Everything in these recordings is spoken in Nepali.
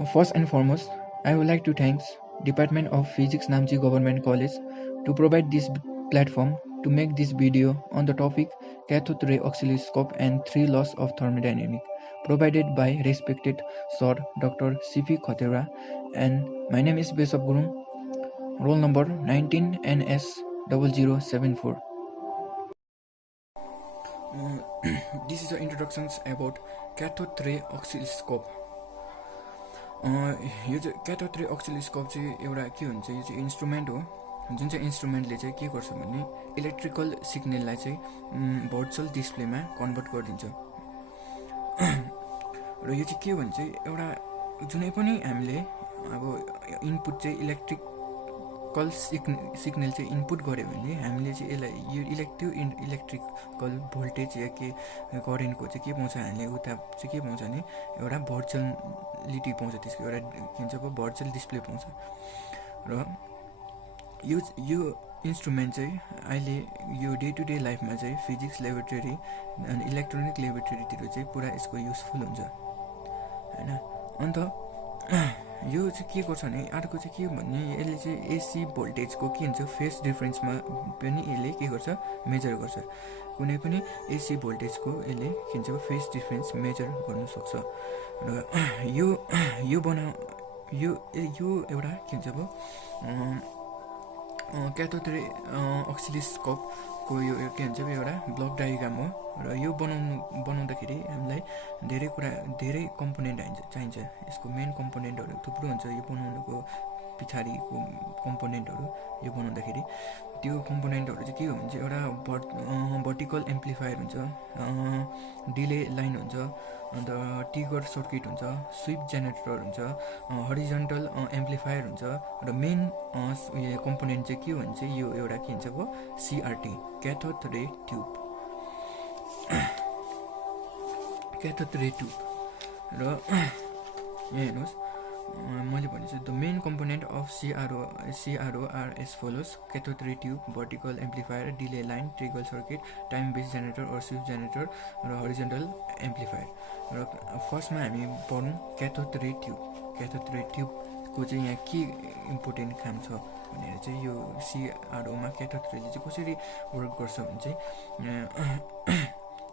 First and foremost, I would like to thank Department of Physics Namchi Government College to provide this platform to make this video on the topic cathode ray oscilloscope and three laws of thermodynamics, provided by respected Sir Dr. C.P. Khatera, and my name is Besop Gurung, roll number 19NS0074. This is the introductions about cathode ray oscilloscope. यो चाहिँ क्याथोड रे oscilloscope चाहिँ एउटा के हुन्छ, यो चाहिँ इन्स्ट्रुमेन्ट हो जुन चाहिँ इन्स्ट्रुमेन्टले चाहिँ के गर्छ भने इलेक्ट्रिकल सिग्नललाई चाहिँ भर्चुअल डिस्प्लेमा कन्भर्ट गरिदिन्छ। र यो चाहिँ के भन्छ, एउटा जुनै पनि हामीले अब इनपुट चाहिँ इलेक्ट्रिकल सिग्नल चाहिँ इनपुट गऱ्यो भने हामीले चाहिँ यसलाई यो इलेक्ट्रिकल भोल्टेज या के करेन्टको चाहिँ के पाउँछ, हामीले उता चाहिँ के पाउँछ भने एउटा भर्चुअलिटी पाउँछ, त्यसको एउटा के भन्छ भर्चुअल डिस्प्ले पाउँछ। र यो इन्स्ट्रुमेन्ट चाहिँ अहिले यो डे टु डे लाइफमा चाहिँ फिजिक्स ल्याबोरेटरी अनि इलेक्ट्रोनिक ल्याबोरेटरीतिर चाहिँ पुरा यसको युजफुल हुन्छ हैन। अन्त यो चाहिँ के गर्छ भने अर्को चाहिँ के भन्ने, यसले चाहिँ एसी भोल्टेजको के हुन्छ फेज डिफरेन्समा पनि यसले के गर्छ, मेजर गर्छ। कुनै पनि एसी भोल्टेजको यसले के भन्छ फेज डिफरेन्स मेजर गर्न सक्छ। र यो एउटा के भन्छ क्याथोड रे oscilloscope-को यो के भन्छ एउटा ब्लक डायग्राम हो। र यो बनाउँदाखेरि हामीलाई धेरै कम्पोनेन्ट चाहिन्छ। यसको मेन कम्पोनेन्टहरू थुप्रो हुन्छ। यो बनाउनुको पछाडिको कम्पोनेन्टहरू यो बनाउँदाखेरि त्यो कम्पोनेन्टहरू चाहिँ के हो भने चाहिँ एउटा भर्टिकल एम्प्लिफायर हुन्छ, डिले लाइन हुन्छ, अन्त ट्रिगर सर्किट हुन्छ, स्विप जेनेरेटर हुन्छ, हरिजन्टल एम्प्लिफायर हुन्छ। र मेन कम्पोनेन्ट चाहिँ के हो भने चाहिँ यो एउटा के भन्छ CRT क्याथोड ray tube. क्याथोड ray tube र यहाँ हेर्नुहोस्, मैले भनेछु the main component of CRO are as follows: cathode ray tube, vertical amplifier, delay line, trigger circuit, time base generator और स्विच जेनेरेटर र हरिजन्टल एम्प्लिफायर। र फर्स्टमा हामी पढौँ क्याथोड रे ट्युब। क्याथोड रे ट्युबको चाहिँ यहाँ के इम्पोर्टेन्ट काम छ भनेर चाहिँ यो CRO-मा क्याथोड रेले चाहिँ कसरी वर्क गर्छ भने चाहिँ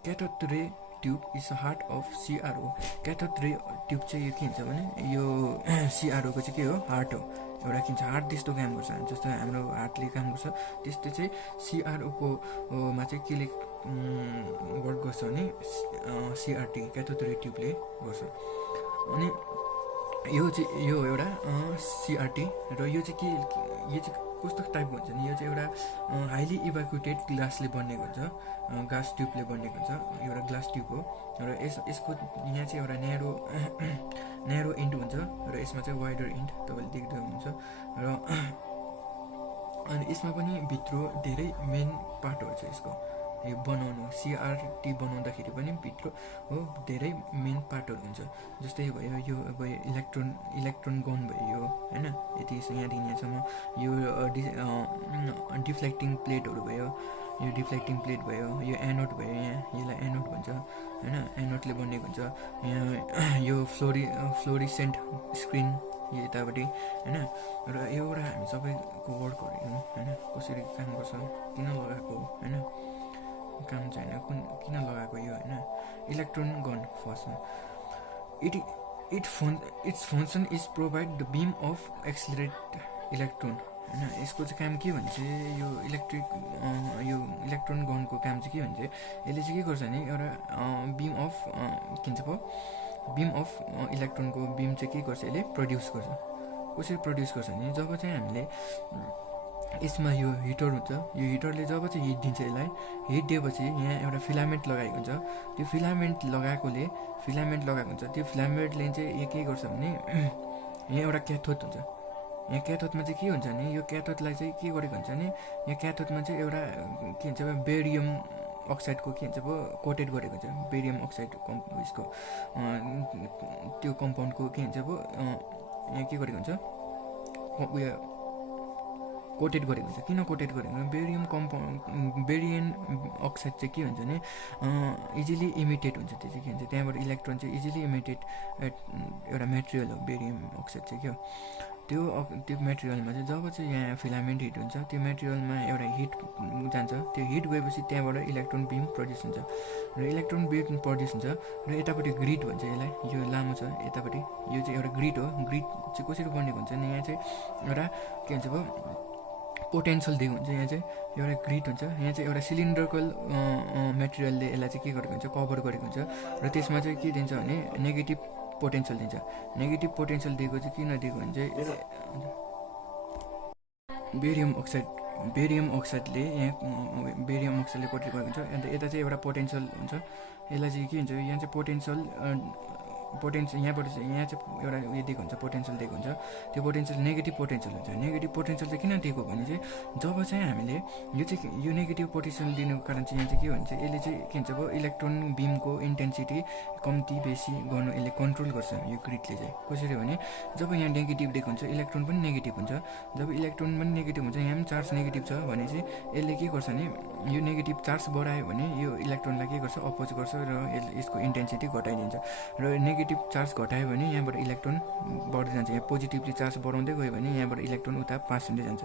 क्याथोड ray tube is the heart of CRO। क्याथोड ray tube चाहिँ यो के हुन्छ भने यो CRO-को चाहिँ के हो, हार्ट हो। एउटा के भन्छ हार्ट त्यस्तो काम गर्छ, जस्तो हाम्रो हार्टले काम गर्छ त्यस्तो चाहिँ CRO-को मा चाहिँ केले वर्क गर्छ भने CRT क्याथोड रे ट्युबले गर्छ। अनि यो एउटा CRT। र यो चाहिँ कस्तो टाइपको हुन्छ नि, यो चाहिँ एउटा हाइली इभ्याकुएटेड ग्लासले बनेको हुन्छ, ग्लास ट्युबले बनेको हुन्छ, एउटा ग्लास ट्युब हो। र यसको यहाँ चाहिँ एउटा न्यारो इन्ड हुन्छ र यसमा चाहिँ वाइडर इन्ड तपाईँले देख्दै हुनुहुन्छ। र अनि यसमा पनि भित्र धेरै मेन पार्टहरू छ यसको, यो बनाउनु CRT बनाउँदाखेरि पनि भित्र हो धेरै मेन पार्टहरू हुन्छ। जस्तै भयो यो इलेक्ट्रोन गन भयो हैन, यति यहाँदेखि यहाँसम्म यो डिफ्लेक्टिङ प्लेटहरू भयो, यो डिफ्लेक्टिङ प्लेट भयो, यो एनोड भयो, यहाँ यसलाई एनोड भन्छ हैन, एनोडले बनेको हुन्छ। यहाँ यो फ्लोरिसेन्ट स्क्रिन यो यतापट्टि हैन। र एउटा हामी सबैको वर्कहरू हेर्नु हैन, कसरी काम गर्छ, किन लगाएको हैन, काम चाहिँ होइन किन लगाएको यो होइन। इलेक्ट्रोन गन फर्स्टमा its function is provide the beam of accelerate electron होइन। यसको चाहिँ काम के भन्छ, यो इलेक्ट्रोन गनको काम चाहिँ के भन्छ, यसले चाहिँ के गर्छ भने एउटा बिम अफ के भन्छ बिम अफ इलेक्ट्रोनको बिम चाहिँ के गर्छ, यसले प्रड्युस गर्छ। कसरी प्रड्युस गर्छ भने जब चाहिँ हामीले यसमा यो हिटर हुन्छ, यो हिटरले जब चाहिँ हिट दिन्छ, यसलाई हिट दिएपछि यहाँ एउटा फिलामेन्ट लगाएको हुन्छ। त्यो फिलामेन्ट लगाएको हुन्छ, त्यो फिलामेन्टले चाहिँ यो के गर्छ भने यहाँ एउटा क्याथोड हुन्छ। यहाँ क्याथोडमा चाहिँ के हुन्छ भने यो क्याथोडलाई चाहिँ के गरेको हुन्छ भने यहाँ क्याथोडमा चाहिँ एउटा के भन्छ बेरियम अक्साइडको के भन्छ कोटेड गरेको हुन्छ। बेरियम अक्साइड यसको त्यो कम्पाउन्डको के भन्छ यहाँ के गरेको हुन्छ, उयो कोटेड गरेको हुन्छ। किन कोटेड गरेको हुन्छ? बेरियम अक्साइड चाहिँ के हुन्छ भने इजिली इमिटेड हुन्छ। त्यो चाहिँ के हुन्छ, त्यहाँबाट इलेक्ट्रोन चाहिँ इजिली इमिटेड एउटा मेटेरियल हो बेरियम अक्साइड चाहिँ के हो। त्यो मेटेरियलमा चाहिँ जब चाहिँ यहाँ फिलामेन्ट हिट हुन्छ, त्यो मेटेरियलमा एउटा हिट जान्छ। त्यो हिट गएपछि त्यहाँबाट इलेक्ट्रोन बिम प्रड्युस हुन्छ र इलेक्ट्रोन बिम प्रड्युस हुन्छ र यतापट्टि ग्रिड भन्छ यसलाई। यो लामो छ यतापट्टि, यो चाहिँ एउटा ग्रिड हो। ग्रिड चाहिँ कसरी बनेको हुन्छ भने यहाँ चाहिँ एउटा के भन्छ अब पोटेन्सियल दिएको हुन्छ। यहाँ चाहिँ एउटा ग्रिड हुन्छ। यहाँ चाहिँ एउटा सिलिन्ड्रिकल मेटेरियलले यसलाई चाहिँ के गरेको हुन्छ, कभर गरेको हुन्छ र त्यसमा चाहिँ के दिन्छ भने नेगेटिभ पोटेन्सियल दिन्छ। नेगेटिभ पोटेन्सियल दिएको चाहिँ किन दिएको भने चाहिँ बेरियम अक्साइडले यहाँ बेरियम अक्साइडले कोटेड गरेको हुन्छ। अन्त यता चाहिँ एउटा पोटेन्सियल हुन्छ। यसलाई चाहिँ के हुन्छ, यहाँ चाहिँ पोटेन्सियल यहाँबाट चाहिँ यहाँ चाहिँ एउटा उयो दिएको हुन्छ, पोटेन्सियल दिएको हुन्छ। त्यो पोटेन्सियल नेगेटिभ पोटेन्सियल हुन्छ। नेगेटिभ पोटेन्सियल चाहिँ किन दिएको भने चाहिँ जब चाहिँ हामीले यो नेगेटिभ पोटेन्सियल दिनुको कारण चाहिँ यहाँ चाहिँ के भन्छ, यसले चाहिँ के भन्छ अब इलेक्ट्रोन बिमको इन्टेन्सिटी कम्ती बेसी गर्नु यसले कन्ट्रोल गर्छ यो ग्रिडले चाहिँ। कसरी भने जब यहाँ नेगेटिभ दिएको हुन्छ, इलेक्ट्रोन पनि नेगेटिभ हुन्छ। जब इलेक्ट्रोन पनि नेगेटिभ हुन्छ, यहाँ पनि चार्ज नेगेटिभ छ भने चाहिँ यसले के गर्छ भने यो नेगेटिभ चार्ज बढायो भने यो इलेक्ट्रोनलाई के गर्छ, अपोज गर्छ र यसको इन्टेन्सिटी घटाइदिन्छ। र नेगेटिभ चार्ज घटायो भने यहाँबाट इलेक्ट्रोन बढ्दै जान्छ। यहाँ पोजिटिभली चार्ज बढाउँदै गयो भने यहाँबाट इलेक्ट्रोन उता पास हुँदै जान्छ।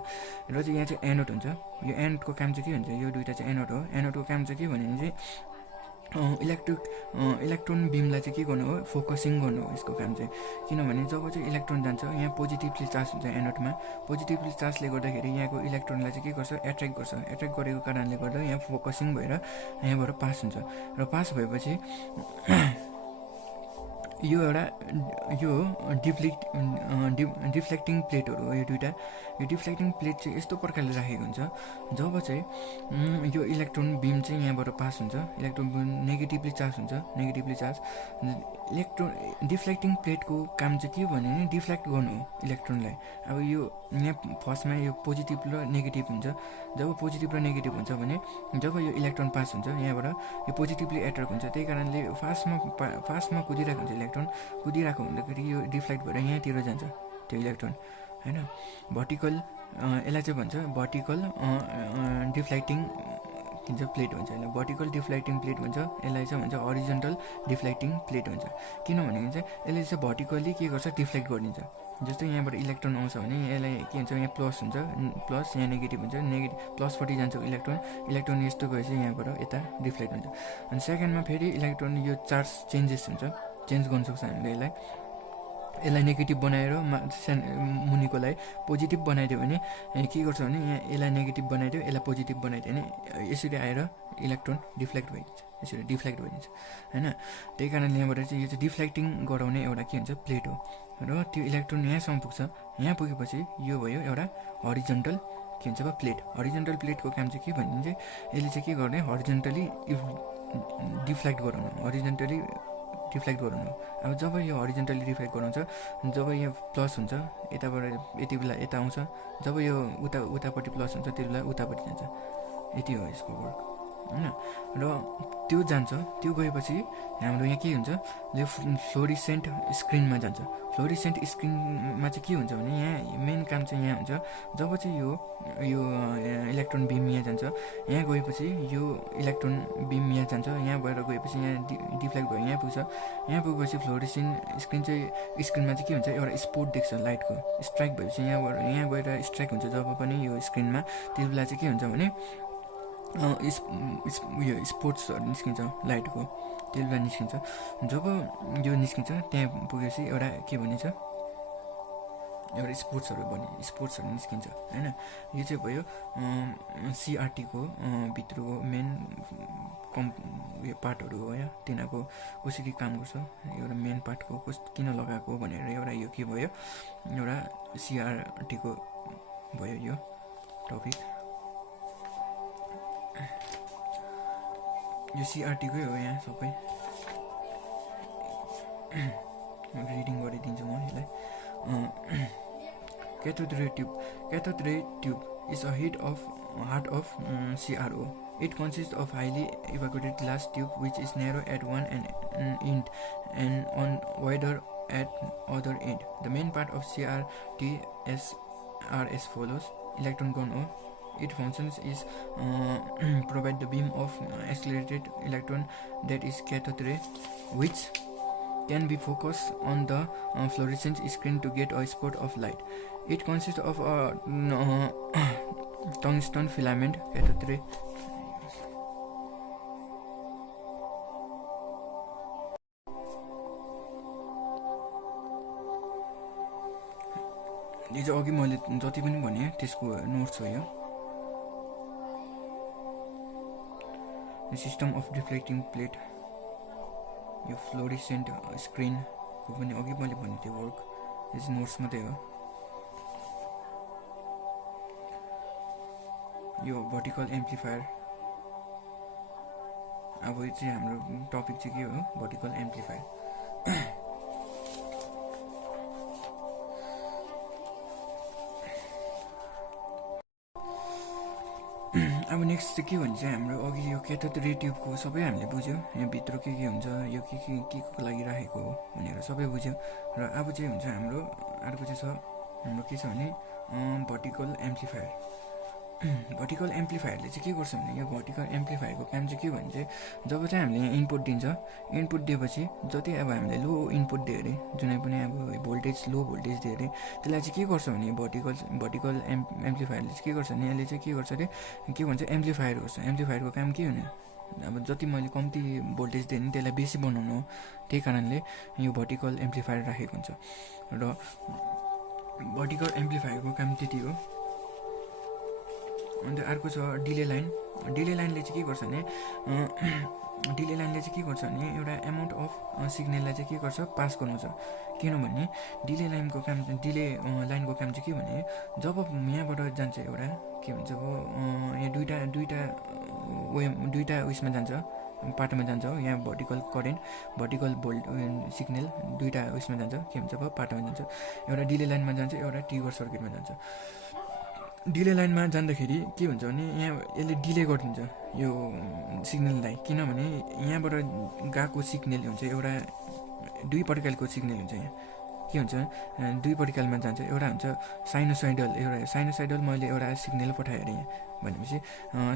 र चाहिँ यहाँ चाहिँ एनोड हुन्छ। यो एनोडको काम चाहिँ के हुन्छ, यो दुइटा चाहिँ एनोड हो। एनोडको काम चाहिँ के भने चाहिँ इलेक्ट्रोन बिमलाई चाहिँ के गर्नु हो, फोकसिङ गर्नु हो यसको काम चाहिँ। किनभने जब चाहिँ इलेक्ट्रोन जान्छ यहाँ पोजिटिभली चार्ज हुन्छ एनोडमा। पोजिटिभली चार्जले गर्दाखेरि यहाँको इलेक्ट्रोनलाई चाहिँ के गर्छ, एट्र्याक्ट गर्छ। एट्र्याक्ट गरेको कारणले गर्दा यहाँ फोकसिङ भएर यहाँबाट पास हुन्छ। र पास भएपछि यो एउटा यो डिफ्लेक्टिङ प्लेटहरू हो यो दुइटा। यो डिफ्लेक्टिङ प्लेट चाहिँ यस्तो प्रकारले राखेको हुन्छ जब चाहिँ यो इलेक्ट्रोन बिम चाहिँ यहाँबाट पास हुन्छ। इलेक्ट्रोन बिम नेगेटिभली चार्ज हुन्छ, नेगेटिभली चार्ज। डिफ्लेक्टिङ प्लेटको काम चाहिँ के भन्यो भने डिफ्लेक्ट गर्नु हो इलेक्ट्रोनलाई। अब यो यहाँ फर्स्टमा यो पोजिटिभ र नेगेटिभ हुन्छ। जब पोजिटिभ र नेगेटिभ हुन्छ भने जब यो इलेक्ट्रोन पास हुन्छ यहाँबाट यो पोजिटिभली एट्र्याक्ट हुन्छ। त्यही कारणले फास्टमा कुदिरहेको हुन्छ इलेक्ट्रोन। कुदिरहेको हुँदाखेरि यो डिफ्लेक्ट भएर यहाँतिर जान्छ त्यो इलेक्ट्रोन होइन। भर्टिकल यसलाई चाहिँ भन्छ भर्टिकल डिफ्लेक्टिङ भन्छ प्लेट भन्छ यसलाई। भर्टिकल डिफ्लेक्टिङ प्लेट भन्छ। यसलाई चाहिँ भन्छ हरिजन्टल डिफ्लेक्टिङ प्लेट भन्छ। किनभने चाहिँ यसले चाहिँ भर्टिकल्ली के गर्छ, डिफ्लेक्ट गरिदिन्छ। जस्तै यहाँबाट इलेक्ट्रोन आउँछ भने यसलाई के हुन्छ, यहाँ प्लस हुन्छ, प्लस यहाँ नेगेटिभ हुन्छ, नेगेटिभ प्लसपट्टि जान्छ इलेक्ट्रोन यस्तो गएपछि यहाँबाट यता डिफ्लेक्ट हुन्छ। अनि सेकेन्डमा फेरि इलेक्ट्रोन यो चार्ज चेन्जेस हुन्छ, चेन्ज गर्न सक्छ हामीले यसलाई नेगेटिभ बनाएर मुनिकोलाई पोजिटिभ बनाइदियो भने के गर्छ भने यहाँ यसलाई नेगेटिभ बनाइदियो, यसलाई पोजिटिभ बनाइदियो भने यसरी आएर इलेक्ट्रोन डिफ्लेक्ट भइदिन्छ, यसरी डिफ्लेक्ट भइदिन्छ होइन। त्यही कारणले यहाँबाट चाहिँ यो चाहिँ डिफ्लेक्टिङ गराउने एउटा के हुन्छ, प्लेट हो। र त्यो इलेक्ट्रोन यहाँसम्म पुग्छ। यहाँ पुगेपछि यो भयो एउटा हरिजन्टल के भन्छ प्लेट। हरिजन्टल प्लेटको काम चाहिँ के भने चाहिँ यसले चाहिँ के गर्ने, हरिजन्टली डिफ्लेक्ट गराउनु, हरिजन्टली डिफ्लेक्ट गराउनु। अब जब यो हरिजन्टली डिफ्लेक्ट गराउँछ, जब यो प्लस हुन्छ यताबाट यति बेला यता आउँछ, जब यो उतापट्टि प्लस हुन्छ त्यति बेला उतापट्टि जान्छ। यति हो यसको वर्क होइन। र त्यो जान्छ, त्यो गएपछि हाम्रो यहाँ के हुन्छ, यो फ्लोरिसेन्ट स्क्रिनमा जान्छ। फ्लोरिसेन्ट स्क्रिनमा चाहिँ के हुन्छ भने यहाँ मेन काम चाहिँ यहाँ हुन्छ। जब चाहिँ यो इलेक्ट्रोन बिम यहाँ जान्छ, यहाँ गएपछि यो इलेक्ट्रोन बिम यहाँ जान्छ, यहाँ भएर गएपछि यहाँ डिफ्लेक्ट भयो, यहाँ पुग्छ। यहाँ पुगेपछि फ्लोरिसेन्ट स्क्रिनमा चाहिँ के हुन्छ, एउटा स्पोट देख्छ लाइटको। स्ट्राइक भएपछि यहाँ गएर स्ट्राइक हुन्छ जब पनि यो स्क्रिनमा, त्यति बेला चाहिँ के हुन्छ भने उयो स्पोर्ट्सहरू निस्किन्छ लाइटको, त्यति बेला निस्किन्छ। जब यो निस्किन्छ त्यहाँ पुगेपछि एउटा के भनिन्छ, एउटा स्पोर्ट्सहरू निस्किन्छ होइन। यो चाहिँ भयो सिआरटीको भित्रको मेन उयो पार्टहरू हो या तिनीहरूको कसरी काम गर्छ, एउटा मेन पार्टको किन लगाएको भनेर एउटा यो के भयो, एउटा सिआरटीको भयो यो टपिक। यो सिआरटीकै हो यहाँ सबै रिडिङ गरिदिन्छु म यसलाई। Cathode ray tube is a heart of CRO. It consists of highly evacuated glass tube which is narrow at one end and on wider at other end. The main part of CRT are as follows. electron gun हो. Its functions is provide the beam of accelerated electron that is cathode ray, which can be focused on the fluorescent screen to get a spot of light. It consists of a tungsten filament cathode ray. यो चाहिँ अघि मैले जति पनि भने त्यसको नोट्स हो यो. सिस्टम अफ रिफ्लेक्टिङ प्लेट, यो फ्लोरेसेन्ट स्क्रिनको पनि अघि मैले भने त्यो वर्क, यो चाहिँ नोट्स मात्रै हो. यो भर्टिकल एम्प्लिफायर, अब चाहिँ हाम्रो टपिक चाहिँ के हो, भर्टिकल एम्प्लिफायर. अब नेक्स्ट चाहिँ के भन्छ हाम्रो अघि यो क्याथोड रे ट्युबको सबै हामीले बुझ्यौँ, यहाँ भित्र के हुन्छ, यो के को लागि राखेको हो भनेर सबै बुझ्यौँ. र अब चाहिँ हुन्छ हाम्रो अर्को चाहिँ छ हाम्रो के छ भने भर्टिकल एम्प्लिफायर. भर्टिकल एम्प्लिफायरले चाहिँ के गर्छ भने यो भर्टिकल एम्प्लिफायरको काम चाहिँ के हो भने चाहिँ जब चाहिँ हामीले इनपुट दिन्छ, इनपुट दिएपछि जति अब हामीले लो इनपुट दियो अरे, जुनै पनि अब भोल्टेज लो भोल्टेज दियो अरे, त्यसलाई चाहिँ के गर्छ भने भर्टिकल एम्प्लिफायरले चाहिँ के गर्छ भने यसले चाहिँ के गर्छ अरे, के भन्छ एम्प्लिफायर गर्छ. एम्प्लिफायरको काम के हुने, अब जति मैले कम्ती भोल्टेज दिएँ नि त्यसलाई बेसी बनाउनु हो. त्यही कारणले यो भर्टिकल एम्प्लिफायर राखेको हुन्छ. र भर्टिकल एम्प्लिफायरको काम त्यति हो. अन्त अर्को छ डिले लाइन. डिले लाइनले चाहिँ के गर्छ भने एउटा एमाउन्ट अफ सिग्नललाई चाहिँ के गर्छ, पास गराउँछ. किनभने डिले लाइनको काम चाहिँ के भने जब यहाँबाट जान्छ एउटा के भन्छ अब यहाँ दुईवटा उयसमा जान्छ, पाटोमा जान्छ हो. यहाँ भर्टिकल करेन्ट, भर्टिकल सिग्नल दुईवटा उयसमा जान्छ, के भन्छ अब पाटोमा जान्छ. एउटा डिले लाइनमा जान्छ, एउटा ट्रिगर सर्किटमा जान्छ. डिले लाइनमा जाँदाखेरि के हुन्छ भने यहाँ यसले डिले गरिदिन्छ यो सिग्नललाई, किनभने यहाँबाट गएको सिग्नल हुन्छ एउटा दुई प्रकारको सिग्नल हुन्छ. यहाँ के हुन्छ दुई प्रकारमा जान्छ. एउटा हुन्छ साइनोसाइडल मैले एउटा सिग्नल पठाएँ अरे यहाँ भनेपछि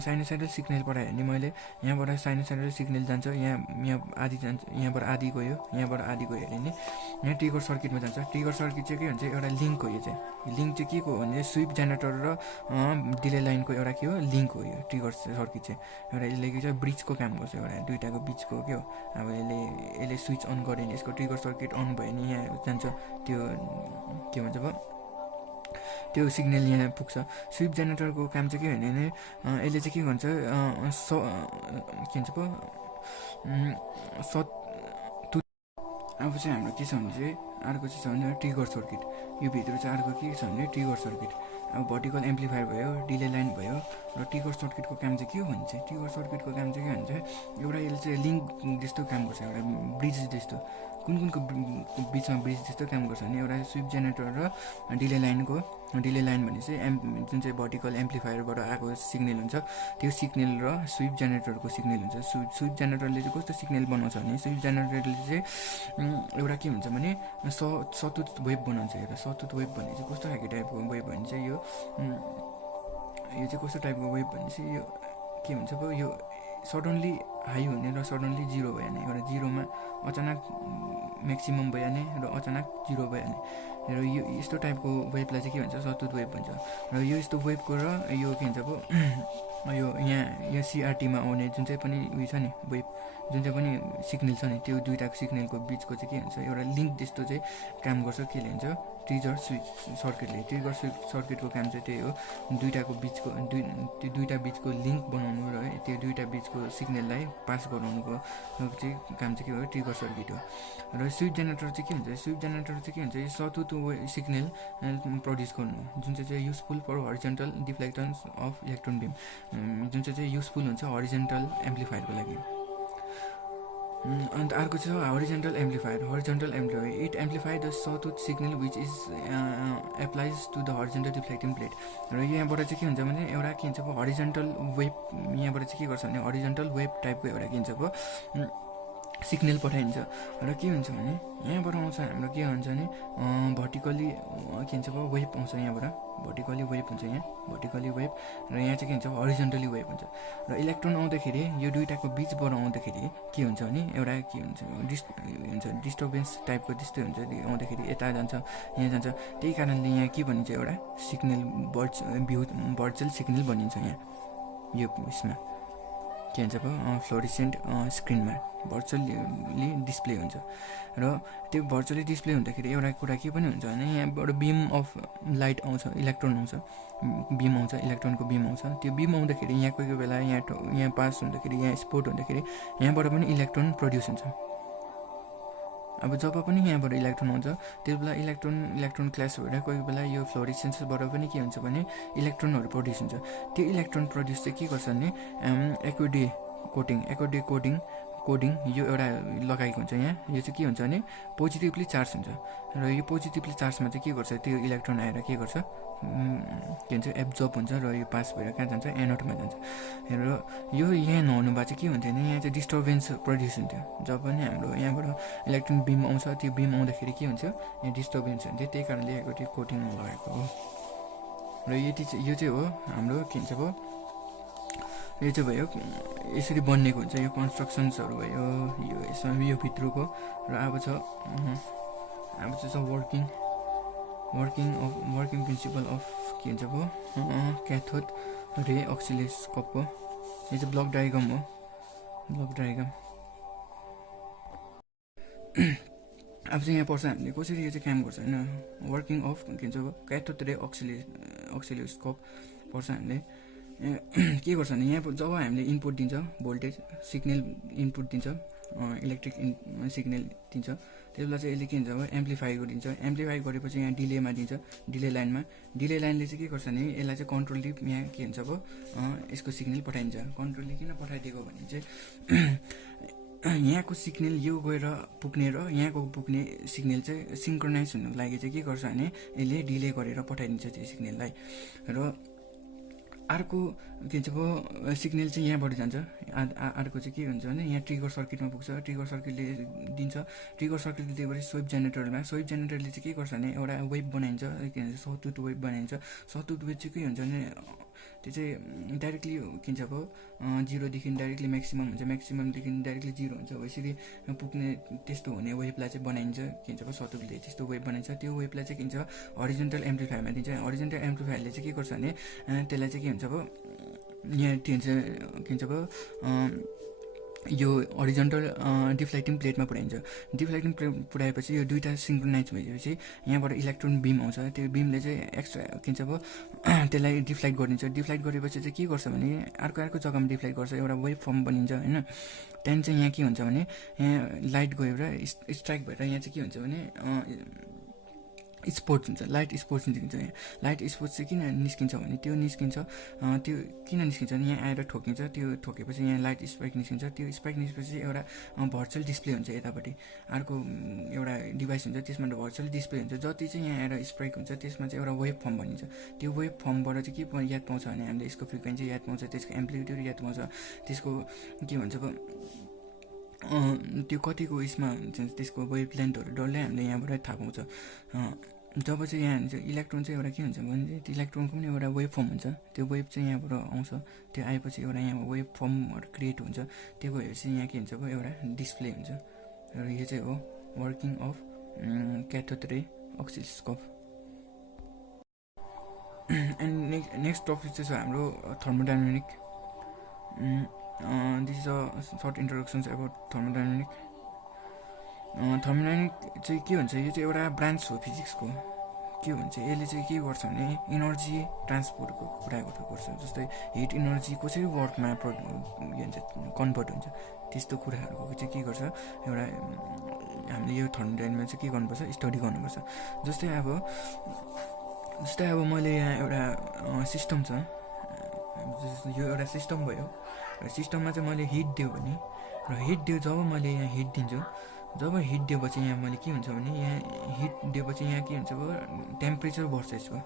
साइनोसाइडल सिग्नल पठाएँ भने मैले यहाँबाट साइनोसाइडल सिग्नल जान्छ, यहाँ आधी जान्छ, यहाँबाट आधी गयो, यहाँबाट आधी गयो अरे नि यहाँ ट्रिगर सर्किटमा जान्छ. ट्रिगर सर्किट चाहिँ के हुन्छ एउटा लिङ्क हो. यो चाहिँ लिङ्क चाहिँ के को हो भने स्विप जेनेरेटर र डिले लाइनको एउटा के हो लिङ्क हो. यो ट्रिगर सर्किट चाहिँ एउटा यसले के छ ब्रिजको काम गर्छ, एउटा दुइटाको बिचको के हो. अब यसले स्विच अन गऱ्यो भने यसको ट्रिगर सर्किट अन भयो भने यहाँ जान्छ त्यो के भन्छ अब त्यो सिग्नल यहाँ पुग्छ. स्विप जेनेरेटरको काम चाहिँ के भने यसले चाहिँ के भन्छ के भन्छ पो अब चाहिँ हाम्रो के छ भने चाहिँ अर्को चाहिँ छ भने ट्रिगर सर्किट. यो भित्र चाहिँ अर्को के छ भने ट्रिगर सर्किट. अब भर्टिकल एम्प्लिफायर भयो, डिले लाइन भयो र ट्रिगर सर्किटको काम चाहिँ के हो भने चाहिँ ट्रिगर सर्किटको काम चाहिँ के भन्छ एउटा यसले चाहिँ लिङ्क जस्तो काम गर्छ, एउटा ब्रिज जस्तो. कुनको बिचमा ब्रिज जस्तो काम गर्छ भने एउटा स्विप जेनेरेटर र डिले लाइनको. डिले लाइन भने चाहिँ जुन चाहिँ भर्टिकल एम्प्लिफायरबाट आएको सिग्नल हुन्छ त्यो सिग्नल र स्विप जेनेरेटरको सिग्नल हुन्छ. स्विप जेनेरेटरले चाहिँ कस्तो सिग्नल बनाउँछ भने स्विप जेनेरेटरले चाहिँ एउटा के हुन्छ भने सतुत वेभ बनाउँछ. एउटा सतुत वेभ भन्ने चाहिँ कस्तो खालको टाइपको वेभ भने चाहिँ यो चाहिँ कस्तो टाइपको वेभ भने चाहिँ यो के भन्छ अब यो सडनली हाई हुने र सडनली जिरो भइहाल्ने, एउटा जिरोमा अचानक म्याक्सिमम भइहाल्ने र अचानक जिरो भइहाल्ने र यो यस्तो टाइपको वेभलाई चाहिँ के भन्छ सतुत वेभ भन्छ. र यो यस्तो वेभको र यो के भन्छ अब यो यहाँ सिआरटीमा आउने जुन चाहिँ पनि उयो छ नि वेभ, जुन चाहिँ पनि सिग्नल छ नि त्यो दुइटाको सिग्नलको बिचको चाहिँ के हुन्छ एउटा लिङ्क जस्तो चाहिँ काम गर्छ. के भन्छ ट्रिगर सर्किटले. ट्रिगर सर्किटको काम चाहिँ त्यही हो, दुइटाको बिचको त्यो दुइटा बिचको लिङ्क बनाउनु र त्यो दुइटा बिचको सिग्नललाई पास गराउनुको चाहिँ काम चाहिँ के हो ट्रिगर सर्किट हो. र स्विप जेनेरेटर चाहिँ के हुन्छ, स्विप जेनेरेटर चाहिँ के हुन्छ यो सतुत सिग्नल प्रड्युस गर्नु जुन चाहिँ useful for horizontal deflections of electron beam, जुन चाहिँ युजफुल हुन्छ हरिजेन्टल एम्प्लिफायरको लागि. अन्त अर्को छ horizontal amplifier. Horizontal amplifier it amplify the sawtooth signal which is applies to the horizontal deflecting plate. र यहाँबाट चाहिँ के हुन्छ भने एउटा के हुन्छ हरिजेन्टल वेभ, यहाँबाट चाहिँ के गर्छ भने हरिजेन्टल वेभ टाइपको एउटा के हुन्छ सिग्नल पठाइन्छ र के हुन्छ भने यहाँबाट आउँछ हाम्रो के हुन्छ भने भर्टिकली के भन्छ वेभ आउँछ यहाँबाट भर्टिकली वेभ हुन्छ यहाँ भर्टिकली वेभ र यहाँ चाहिँ के हुन्छ हरिजन्टली वेभ हुन्छ र इलेक्ट्रोन आउँदाखेरि यो दुइटाको बिचबाट आउँदाखेरि के हुन्छ भने एउटा के हुन्छ डिस्टर्बेन्स टाइपको त्यस्तै हुन्छ आउँदाखेरि यता जान्छ यहाँ जान्छ त्यही कारणले यहाँ के भनिन्छ एउटा सिग्नल भर्चुअल सिग्नल भनिन्छ यहाँ यो उसमा के भन्छ फ्लोरिसेन्ट स्क्रिनमा भर्चुअली डिस्प्ले हुन्छ र त्यो भर्चुअली डिस्प्ले हुँदाखेरि एउटा कुरा के पनि हुन्छ भने यहाँबाट बिम अफ लाइट आउँछ इलेक्ट्रोन आउँछ बिम आउँछ इलेक्ट्रोनको बिम आउँछ त्यो बिम आउँदाखेरि यहाँ कोही कोही बेला यहाँ पास हुँदाखेरि यहाँ स्पोट हुँदाखेरि यहाँबाट पनि इलेक्ट्रोन प्रड्युस हुन्छ अब जब पनि यहाँबाट इलेक्ट्रोन आउँछ त्यति बेला इलेक्ट्रोन क्ल्यास भएर कोही बेला यो फ्लोरिसेन्सबाट पनि के हुन्छ भने इलेक्ट्रोनहरू प्रड्युस हुन्छ त्यो इलेक्ट्रोन प्रड्युस चाहिँ के गर्छ भने एक्युडे कोडिङ यो एउटा लगाएको हुन्छ यहाँ यो चाहिँ के हुन्छ भने पोजिटिभली चार्ज हुन्छ र यो पोजिटिभली चार्जमा चाहिँ के गर्छ त्यो इलेक्ट्रोन आएर के गर्छ के भन्छ एब्जर्ब हुन्छ र यो पास भएर कहाँ जान्छ एनोडमा जान्छ र यो यहाँ नहुनु भए चाहिँ के हुन्थ्यो भने यहाँ चाहिँ डिस्टर्बेन्स प्रड्युस हुन्थ्यो जब पनि हाम्रो यहाँबाट इलेक्ट्रोन बिम आउँछ त्यो बिम आउँदाखेरि के हुन्छ यहाँ डिस्टर्बेन्स हुन्थ्यो त्यही कारणले त्यो कोटिङ लगाएको हो र यो चाहिँ हो हाम्रो के भन्छ यो चाहिँ भयो यसरी बनिएको हुन्छ यो कन्स्ट्रक्सन्सहरू भयो यो यसमा यो भित्रको र अब छ वर्किङ प्रिन्सिपल अफ के भन्छ क्याथोड रे अक्सिलोस्कोपको यो चाहिँ ब्लक डायग्राम हो अब चाहिँ यहाँ पर्छ हामीले कसरी यो चाहिँ काम गर्छ होइन वर्किङ अफ के भन्छ क्याथोड रे अक्सिलोस्कोप पर्छ हामीले के गर्छ भने यहाँ जब हामीले इनपुट दिन्छ भोल्टेज सिग्नल इनपुट दिन्छ इलेक्ट्रिक सिग्नल दिन्छ त्यति बेला चाहिँ यसले के हुन्छ एम्प्लिफाई गरिदिन्छ एम्प्लिफाई गरेपछि यहाँ डिलेमा दिन्छ डिले लाइनले चाहिँ के गर्छ भने यसलाई चाहिँ कन्ट्रोलले यहाँ के हुन्छ यसको सिग्नल पठाइन्छ कन्ट्रोलले किन पठाइदिएको भने चाहिँ यहाँको सिग्नल यो गएर पुग्ने र यहाँको पुग्ने सिग्नल चाहिँ सिङ्क्रोनाइज हुनुको लागि चाहिँ के गर्छ भने यसले डिले गरेर पठाइदिन्छ त्यो सिग्नललाई र अर्को के भन्छ सिग्नल चाहिँ यहाँबाट जान्छ अर्को चाहिँ के हुन्छ भने यहाँ ट्रिगर सर्किटमा पुग्छ ट्रिगर सर्किटले दिन्छ ट्रिगर सर्किटले दिएपछि स्विप जेनेरेटरले चाहिँ के गर्छ भने एउटा वेभ बनाइन्छ के भन्छ सतुत वेभ बनाइन्छ सतुत वेभ चाहिँ के हुन्छ भने त्यो चाहिँ डाइरेक्टली के भन्छ जिरोदेखि डाइरेक्टली म्याक्सिमम हुन्छ म्याक्सिममदेखि डाइरेक्टली जिरो हुन्छ हो यसरी पुग्ने त्यस्तो हुने वेभलाई चाहिँ बनाइन्छ के भन्छ सतुतले त्यस्तो वेभ बनाइन्छ त्यो वेभलाई चाहिँ के भन्छ हरिजन्टल एम्प्लिफायरमा दिन्छ हरिजन्टल एम्प्लिफायरले चाहिँ के गर्छ भने त्यसलाई चाहिँ के हुन्छ यहाँ के भन्छ यो हरिजन्टल डिफ्लेक्टिङ प्लेटमा पुऱ्याइन्छ डिफ्लेक्टिङ प्लेट पुऱ्याएपछि यो दुईवटा सिङ्क्रोनाइज भएपछि यहाँबाट इलेक्ट्रोन बिम आउँछ त्यो बिमले चाहिँ एक्स्ट्रा के भन्छ त्यसलाई डिफ्लेक्ट गरिदिन्छ डिफ्लेक्ट गरेपछि चाहिँ के गर्छ भने अर्को जग्गामा डिफ्लेक्ट गर्छ एउटा वेभ फर्म बनिन्छ होइन त्यहाँदेखि चाहिँ यहाँ के हुन्छ भने यहाँ लाइट गयो र स्ट्राइक भएर यहाँ चाहिँ के हुन्छ भने स्पोर्ट्स हुन्छ लाइट स्पोर्ट्स निस्किन्छ यहाँ लाइट स्पोर्ट्स चाहिँ किन निस्किन्छ भने त्यो किन निस्किन्छ भने यहाँ आएर ठोकिन्छ त्यो ठोकेपछि यहाँ लाइट स्पाइक निस्किन्छ त्यो स्पाइक निस्केपछि एउटा भर्चुअल डिस्प्ले हुन्छ यतापट्टि अर्को एउटा डिभाइस हुन्छ त्यसमा भर्चुअल डिस्प्ले हुन्छ जति चाहिँ यहाँ आएर स्पाइक हुन्छ त्यसमा चाहिँ एउटा वेभ फर्म बनिन्छ त्यो वेभ फर्मबाट चाहिँ के याद पाउँछ भने हामीले यसको फ्रिक्वेन्सी याद पाउँछ त्यसको एम्प्लिट्युड याद पाउँछ त्यसको के भन्छ त्यो कतिको उयसमा त्यसको वेभ लेन्थहरू डल्लै हामीले यहाँबाट थाहा पाउँछ जब चाहिँ यहाँ हुन्छ इलेक्ट्रोन चाहिँ एउटा के हुन्छ भने त्यो इलेक्ट्रोनको पनि एउटा वेभ फर्म हुन्छ त्यो वेभ चाहिँ यहाँबाट आउँछ त्यो आएपछि एउटा यहाँ वेभ फर्महरू क्रिएट हुन्छ त्यो गएपछि यहाँ के हुन्छ एउटा डिस्प्ले हुन्छ र यो चाहिँ हो वर्किङ अफ क्याथोड रे अक्सिलोस्कोप एन्ड नेक्स्ट टपिक चाहिँ छ हाम्रो thermodynamic this is a short introductions about thermodynamic thermodynamic चाहिँ के भन्छ यो चाहिँ एउटा ब्रान्च हो फिजिक्सको के भन्छ यसले चाहिँ के गर्छ भने इनर्जी ट्रान्सपोर्टको कुरा गर्छ जस्तै हिट इनर्जी कसरी वर्कमा के भन्छ कन्भर्ट हुन्छ त्यस्तो कुराहरूको चाहिँ के गर्छ एउटा हामीले यो थर्मोडाइनामिकमा चाहिँ के गर्नुपर्छ स्टडी गर्नुपर्छ जस्तै अब मैले यहाँ एउटा सिस्टम छ यो एउटा सिस्टम भयो र सिस्टममा चाहिँ मैले हिट दियो भने र हिट दियो जब मैले यहाँ हिट दिन्छु जब हिट दिएपछि यहाँ मैले के हुन्छ भने यहाँ हिट दिएपछि यहाँ के हुन्छ टेम्परेचर बढ्छ यसको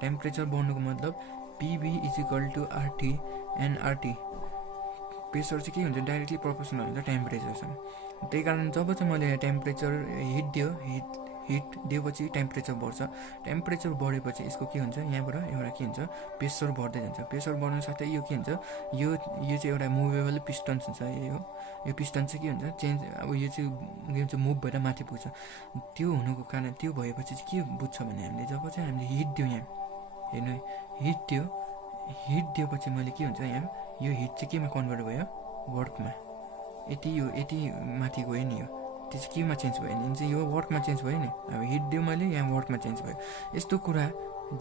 टेम्परेचर बढ्नुको मतलब PV = RT and RT pressure चाहिँ के हुन्छ डाइरेक्टली प्रोपोर्सनल हुन्छ टेम्परेचरसँग त्यही कारण जब चाहिँ मैले टेम्परेचर हिट दिएपछि टेम्परेचर बढ्छ, टेम्परेचर बढेपछि यसको के हुन्छ, यहाँबाट एउटा के हुन्छ, प्रेसर बढ्दै जान्छ। प्रेसर बढ्नु साथै यो के हुन्छ, यो चाहिँ एउटा मुभेबल पिस्टन्स हुन्छ। यो पिस्टन चाहिँ के हुन्छ, चेन्ज, अब यो चाहिँ के हुन्छ, मुभ भएर माथि पुग्छ। त्यो हुनुको कारण, त्यो भएपछि चाहिँ के बुझ्छ भने हामीले जब चाहिँ हामीले हिट दियौँ, यहाँ हेर्नु हिट दिएपछि मैले के हुन्छ, यहाँ यो हिट चाहिँ केमा कन्भर्ट भयो, वर्कमा। यति माथि गयो नि, यो त्यो चाहिँ केमा चेन्ज भयो नि, चाहिँ यो वर्कमा चेन्ज भयो नि। अब हिट दियो मैले, यहाँ वर्कमा चेन्ज भयो। यस्तो कुरा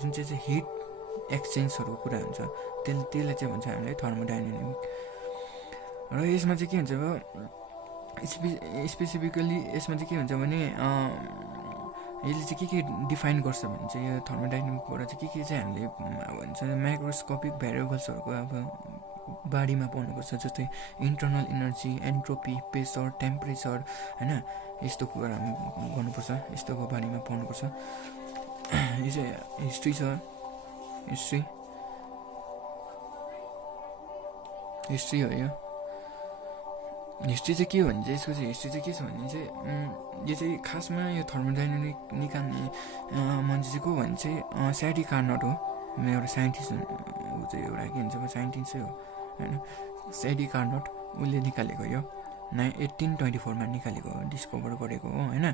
जुन चाहिँ हिट एक्सचेन्जहरूको कुरा हुन्छ, त्यसलाई चाहिँ भन्छ हामीले थर्मोडाइनामिक। र यसमा चाहिँ के हुन्छ, अब स्पेसिफिकली यसमा चाहिँ के हुन्छ भने यसले चाहिँ के डिफाइन गर्छ भने चाहिँ यो थर्मोडाइनामिकबाट चाहिँ के चाहिँ हामीले भन्छ, माइक्रोस्कोपिक भेरिएबल्सहरूको अब बाढीमा पाउनुपर्छ, जस्तै internal energy, entropy, pressure, temperature, होइन, यस्तो कुरा गर्नुपर्छ, यस्तोको बारेमा पाउनुपर्छ। यो चाहिँ हिस्ट्री छ, हिस्ट्री हो। यो हिस्ट्री चाहिँ के हो भने चाहिँ, यसको चाहिँ हिस्ट्री चाहिँ के छ भने चाहिँ यो चाहिँ खासमा यो थर्मोडाइनामिक निकाल्ने मान्छे चाहिँ को भने चाहिँ स्याडी कार्नट हो। एउटा साइन्टिस्ट ऊ चाहिँ एउटा के भन्छ, साइन्टिस्टै हो होइन, स्याडी कार्नट, उसले निकालेको यो 1824मा निकालेको, डिस्कभर गरेको हो होइन।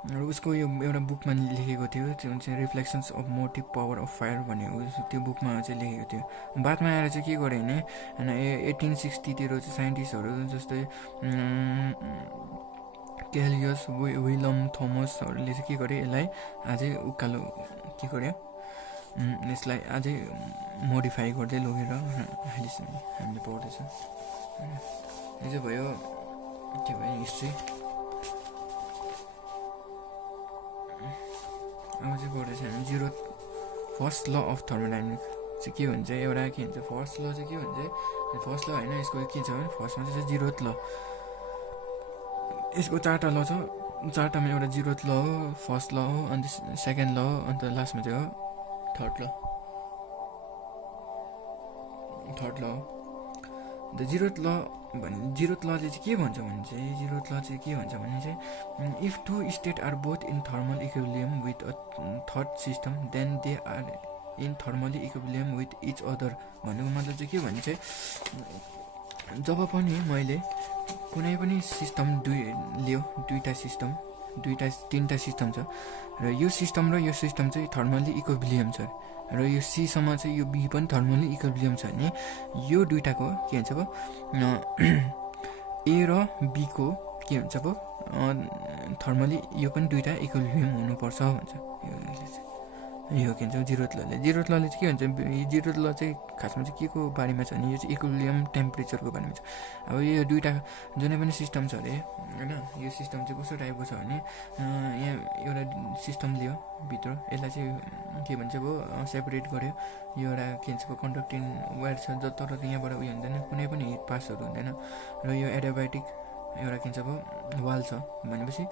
र उसको यो एउटा बुकमा लेखेको थियो, त्यो चाहिँ reflections of motive power of fire भन्ने, त्यो बुकमा चाहिँ लेखेको थियो। बादमा आएर चाहिँ के गरे भने होइन, 1860तिर चाहिँ साइन्टिस्टहरू जस्तै क्यालियस, विलियम थोमसहरूले चाहिँ के गरे, यसलाई अझै उकालो के गर्यो, यसलाई अझै मोडिफाई गर्दै लगेर अहिलेसम्म हामीले पढ्दैछ। यो चाहिँ भयो के भयो हिस्ट्री। अब चाहिँ पढ्दैछ हामी फर्स्ट ल अफ थर्मोडाइनामिक चाहिँ के भन्छ, एउटा के भन्छ, फर्स्ट ल चाहिँ के भन्छ, फर्स्ट ल होइन, यसको के छ भने फर्स्टमा चाहिँ 0th ल, यसको 4टा ल छ, 4टामा एउटा 0th ल हो, फर्स्ट ल हो, अन्त सेकेन्ड ल हो, अन्त लास्टमा चाहिँ हो थर्ड ल हो। द 0th ल भने 0th लले चाहिँ के भन्छ भने चाहिँ, 0th ल चाहिँ के भन्छ भने चाहिँ, if two state are both in thermal equilibrium with a third system then they are in thermally equilibrium with each other. भन्नुको मतलब चाहिँ के भने चाहिँ, जब पनि मैले कुनै पनि सिस्टम दुईवटा सिस्टम, तिनवटा सिस्टम छ, र यो सिस्टम र यो सिस्टम चाहिँ थर्मली इक्विलिब्रियम छ, र यो सीसम्म चाहिँ यो बी पनि थर्मली इक्विलिब्रियम छ भने यो दुइटाको के हुन्छ, अब ए र बीको के हुन्छ, अब थर्मली यो पनि दुइटा इक्विलिब्रियम हुनुपर्छ भन्छ। यो के भन्छ 0th लले। 0th लले चाहिँ के भन्छ, 0th ल चाहिँ खासमा चाहिँ के को बारेमा छ भने यो चाहिँ इक्विलिब्रियम टेम्परेचरको बारेमा छ। अब यो दुइटा जुनै पनि सिस्टम छ अरे होइन, यो सिस्टम चाहिँ कस्तो टाइपको छ भने, यहाँ एउटा सिस्टम लियो भित्र, यसलाई चाहिँ के भन्छ, अब सेपरेट गर्यो, यो एउटा के भन्छ कन्डक्टिङ वायर छ, तर यहाँबाट उयो हुँदैन, कुनै पनि हिट पासहरू हुँदैन, र यो एडियाबेटिक एउटा के भन्छ अब वाल छ भनेपछि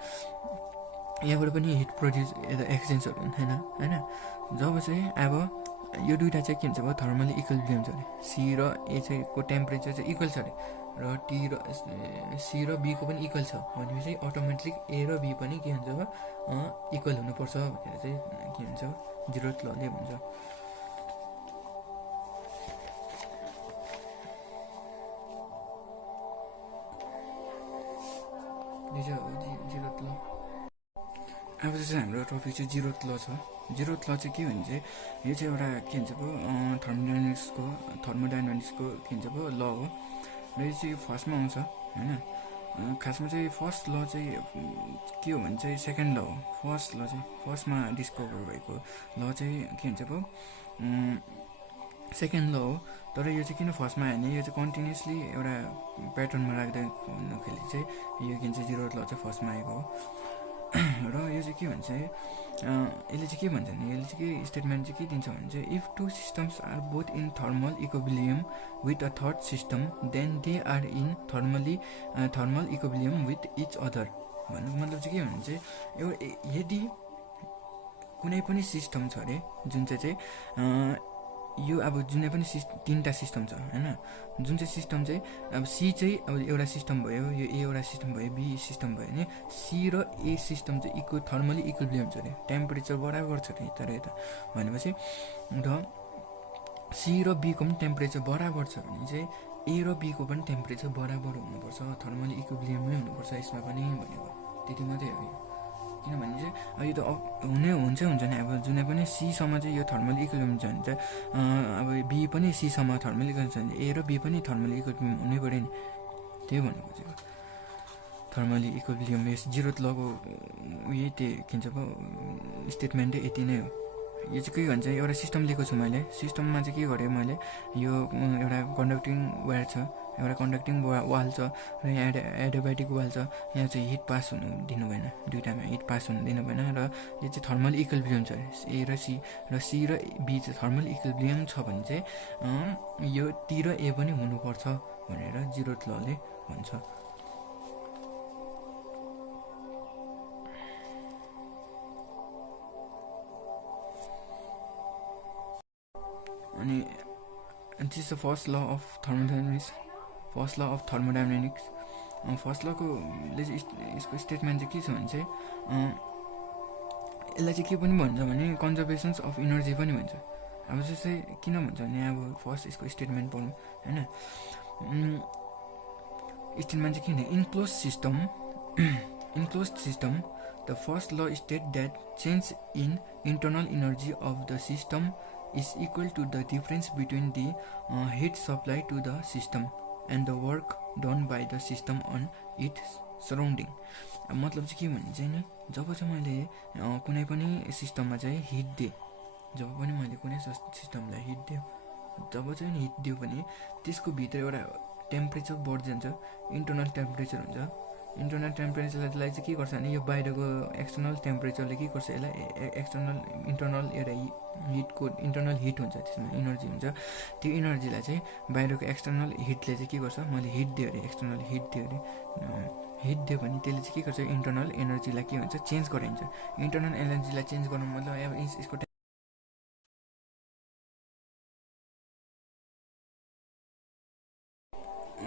यहाँबाट पनि हिट प्रोड्युस एक्सचेन्जहरू हुँदैन होइन। जब चाहिँ अब यो दुइटा चाहिँ के भन्छ, अब थर्मली इक्विलिब्रियम छ अरे, सी र ए चाहिँ को टेम्परेचर चाहिँ इक्वल छ अरे, र टी र सी र बीको पनि इक्वल छ भनेपछि अटोमेटिक ए र बी पनि के हुन्छ, अब इक्वल हुनुपर्छ भनेर चाहिँ के भन्छ, 0th लले भन्छ। अब चाहिँ हाम्रो टपिक चाहिँ 0th ल छ। 0th ल चाहिँ के भने चाहिँ, यो चाहिँ एउटा के भन्छ, थर्मोडाइनामिक्सको के भन्छ ल हो, र यो चाहिँ फर्स्टमा आउँछ होइन। खासमा चाहिँ फर्स्ट ल चाहिँ के हो भने चाहिँ सेकेन्ड ल हो। फर्स्ट ल चाहिँ फर्स्टमा डिस्कभर भएको ल चाहिँ के भन्छ, सेकेन्ड ल हो। तर यो चाहिँ किन फर्स्टमा आयो भने, यो चाहिँ कन्टिन्युसली एउटा प्याटर्नमा राख्दै हुँदाखेरि चाहिँ यो के भन्छ 0th ल चाहिँ फर्स्टमा आएको हो। र यो चाहिँ के भन्छ, यसले चाहिँ के भन्छ भने, यसले चाहिँ के स्टेटमेन्ट चाहिँ के दिन्छ भने चाहिँ, if two systems are both in thermal equilibrium with a third system then they are in thermal equilibrium with each other. भन्नुको मतलब चाहिँ के भने चाहिँ, यदि कुनै पनि सिस्टम छ अरे जुन चाहिँ यो अब जुनै पनि तीनटा सिस्टम छ हैन, जुन चाहिँ सिस्टम चाहिँ अब सी चाहिँ अब एउटा सिस्टम भयो, यो ए एउटा सिस्टम भयो, बी सिस्टम भयो भने सी र ए सिस्टम चाहिँ थर्मली इक्विलिब्रियम छ अरे, टेम्परेचर बराबर छ अरे तर यता भनेपछि र सी र बीको पनि टेम्परेचर बराबर छ भने चाहिँ ए र बीको पनि टेम्परेचर बराबर हुनुपर्छ, थर्मली इक्विलिब्रियमै हुनुपर्छ यसमा पनि भनेको त्यति मात्रै हो। किनभने चाहिँ अब यो त हुन्छ नि, अब जुनै पनि सीसम्म चाहिँ यो थर्मली इक्विलिब्रियम छ भने चाहिँ अब बी पनि सीसम्म थर्मली इक्विलिब्रियम छ भने ए र बी पनि थर्मली इक्विलिब्रियम हुनै पऱ्यो नि, त्यही भनेको चाहिँ थर्मली इक्विलिब्रियम यस जिरोथ लको यही त्यही के भन्छ स्टेटमेन्टै यति नै हो। यो चाहिँ के भन्छ, एउटा सिस्टम लिएको छु मैले, सिस्टममा चाहिँ के गरेँ मैले, यो एउटा कन्डक्टिङ वायर छ, एउटा कन्डक्टिङ वाल छ र यहाँ एडियाबेटिक वाल छ, यहाँ चाहिँ हिट पास हुनु दिनु भएन, दुइटामा हिट पास हुनु दिनु भएन र यो चाहिँ थर्मल इक्विलिब्रियम छ ए र सी र बी चाहिँ थर्मल इक्विलिब्रियम छ भने चाहिँ यो टी र ए पनि हुनुपर्छ भनेर जिरोथ लले भन्छ। अनि this is the first law of thermodynamics, first law of thermodynamics. First लकोले चाहिँ यसको स्टेटमेन्ट चाहिँ के छ भने चाहिँ यसलाई चाहिँ के पनि भन्छ भने कन्जर्भेसन्स अफ इनर्जी पनि भन्छ। अब जस्तै किन भन्छ भने अब फर्स्ट यसको स्टेटमेन्ट पढौँ होइन, स्टेटमेन्ट चाहिँ के हुन्छ, इनक्लोज सिस्टम द फर्स्ट ल state that change in internal energy of the system is equal to the difference between the heat supply to the system and the work done by the system on its surrounding। मतलब चाहिँ के भने चाहिँ नि, जब चाहिँ मैले कुनै पनि सिस्टममा चाहिँ हिट दिएँ, जब पनि मैले कुनै सिस्टमलाई हिट दियो, जब चाहिँ हिट दियो भने त्यसको भित्र एउटा टेम्परेचर बढ्दै जान्छ, इन्टरनल टेम्परेचर हुन्छ। इन्टरनल टेम्परेचरलाई चाहिँ के गर्छ भने यो बाहिरको एक्सटर्नल टेम्परेचरले के गर्छ, यसलाई इन्टरनल एउटा हिटको इन्टरनल हिट हुन्छ, त्यसमा इनर्जी हुन्छ, त्यो इनर्जीलाई चाहिँ बाहिरको एक्सटर्नल हिटले चाहिँ के गर्छ, मैले हिट दियो अरे, एक्सटर्नल हिट दियो अरे, हिट दियो भने त्यसले चाहिँ के गर्छ, इन्टरनल एनर्जीलाई के हुन्छ, चेन्ज गराइन्छ। इन्टरनल एनर्जीलाई चेन्ज गर्नु मतलब अब यसको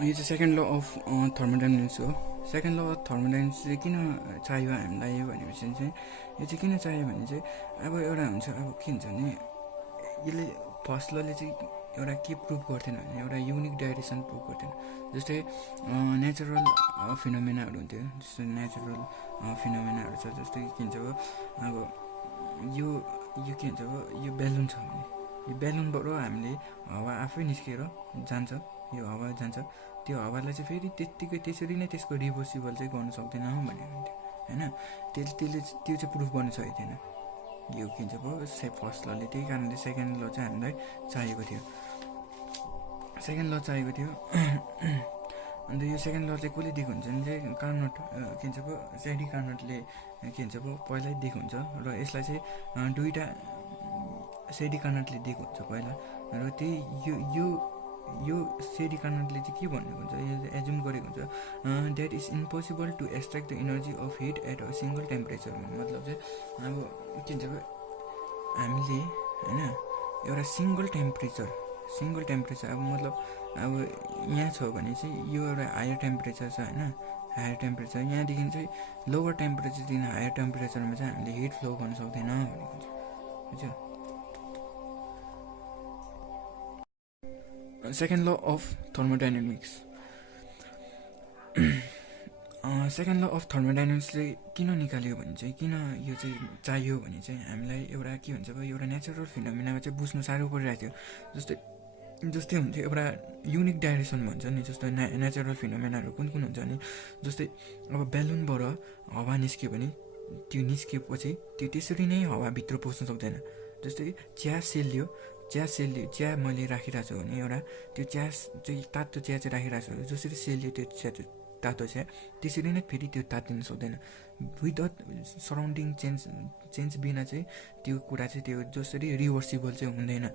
यो चाहिँ सेकेन्ड ल अफ थर्मोडाइनामिक्स हो। सेकेन्ड ल अफ थर्मोडाइनामिक्स चाहिँ किन चाहियो हामीलाई भनेपछि चाहिँ यो चाहिँ किन चाहियो भने चाहिँ अब एउटा हुन्छ, अब के हुन्छ भने यसले फर्स्ट लले चाहिँ एउटा के प्रुभ गर्थेन भने एउटा युनिक डाइरेक्सन प्रुभ गर्थेन। जस्तै नेचुरल फिनोमेनाहरू हुन्थ्यो, जस्तै नेचुरल फिनोमेनाहरू छ, जस्तै के भन्छ अब यो के भन्छ यो बेलुन छ भने यो बेलुनबाट हामीले हावा आफै निस्केर जान्छ, यो हावा जान्छ, त्यो हावालाई चाहिँ फेरि त्यत्तिकै त्यसरी नै त्यसको रिभर्सिबल चाहिँ गर्नु सक्दैन भनेको हुन्थ्यो होइन। त्यसले त्यो चाहिँ प्रुफ गर्नु सकेको थिएन यो के भन्छ फर्स्ट लले, त्यही कारणले सेकेन्ड ल चाहिँ हामीलाई चाहिएको थियो, सेकेन्ड ल चाहिएको थियो। अन्त यो सेकेन्ड ल चाहिँ कसले दिएको हुन्छ भने चाहिँ कार्नट के भन्छ सेडी कार्नटले के भन्छ पहिल्यै दिएको हुन्छ र यसलाई चाहिँ दुईवटा सेडी कार्नटले दिएको हुन्छ पहिला, र त्यही यो सेडी कार्नटले चाहिँ के भनेको हुन्छ, यो एज्युम गरेको हुन्छ that is impossible to extract the energy of heat at a single temperature. मतलब चाहिँ अब के भन्छ हामीले होइन एउटा सिङ्गल टेम्परेचर अब मतलब अब यहाँ छ भने चाहिँ यो एउटा हायर टेम्परेचर छ होइन, हायर टेम्परेचर यहाँदेखि चाहिँ लोवर टेम्परेचरदेखि हायर टेम्परेचरमा चाहिँ हामीले हिट फ्लो गर्न सक्दैन भनेको हुन्छ, बुझ्यो। Second law of thermodynamics, second law of थर्मोडाइनामिक्सले किन निकाल्यो भने चाहिँ किन यो चाहिँ चाहियो भने चाहिँ हामीलाई एउटा के भन्छ एउटा नेचुरल फिनोमेनामा चाहिँ बुझ्नु साह्रो परिरहेको थियो। जस्तै हुन्थ्यो एउटा युनिक डाइरेक्सन भन्छ नि, जस्तो नेचुरल फिनोमेनाहरू कुन हुन्छ भने जस्तै अब बेलुनबाट हावा निस्क्यो भने त्यो निस्किएपछि त्यो त्यसरी नै हावाभित्र पस्न सक्दैन। जस्तै चिया मैले राखिरहेको छु भने एउटा त्यो चिया चाहिँ तातो चिया चाहिँ राखिरहेको छु, जसरी सेलले त्यो चिया तातो चिया त्यसरी नै फेरि त्यो तातिन सक्दैन। विदाउट सराउन्डिङ चेन्ज बिना चाहिँ त्यो कुरा चाहिँ त्यो जसरी रिभर्सिबल चाहिँ हुँदैन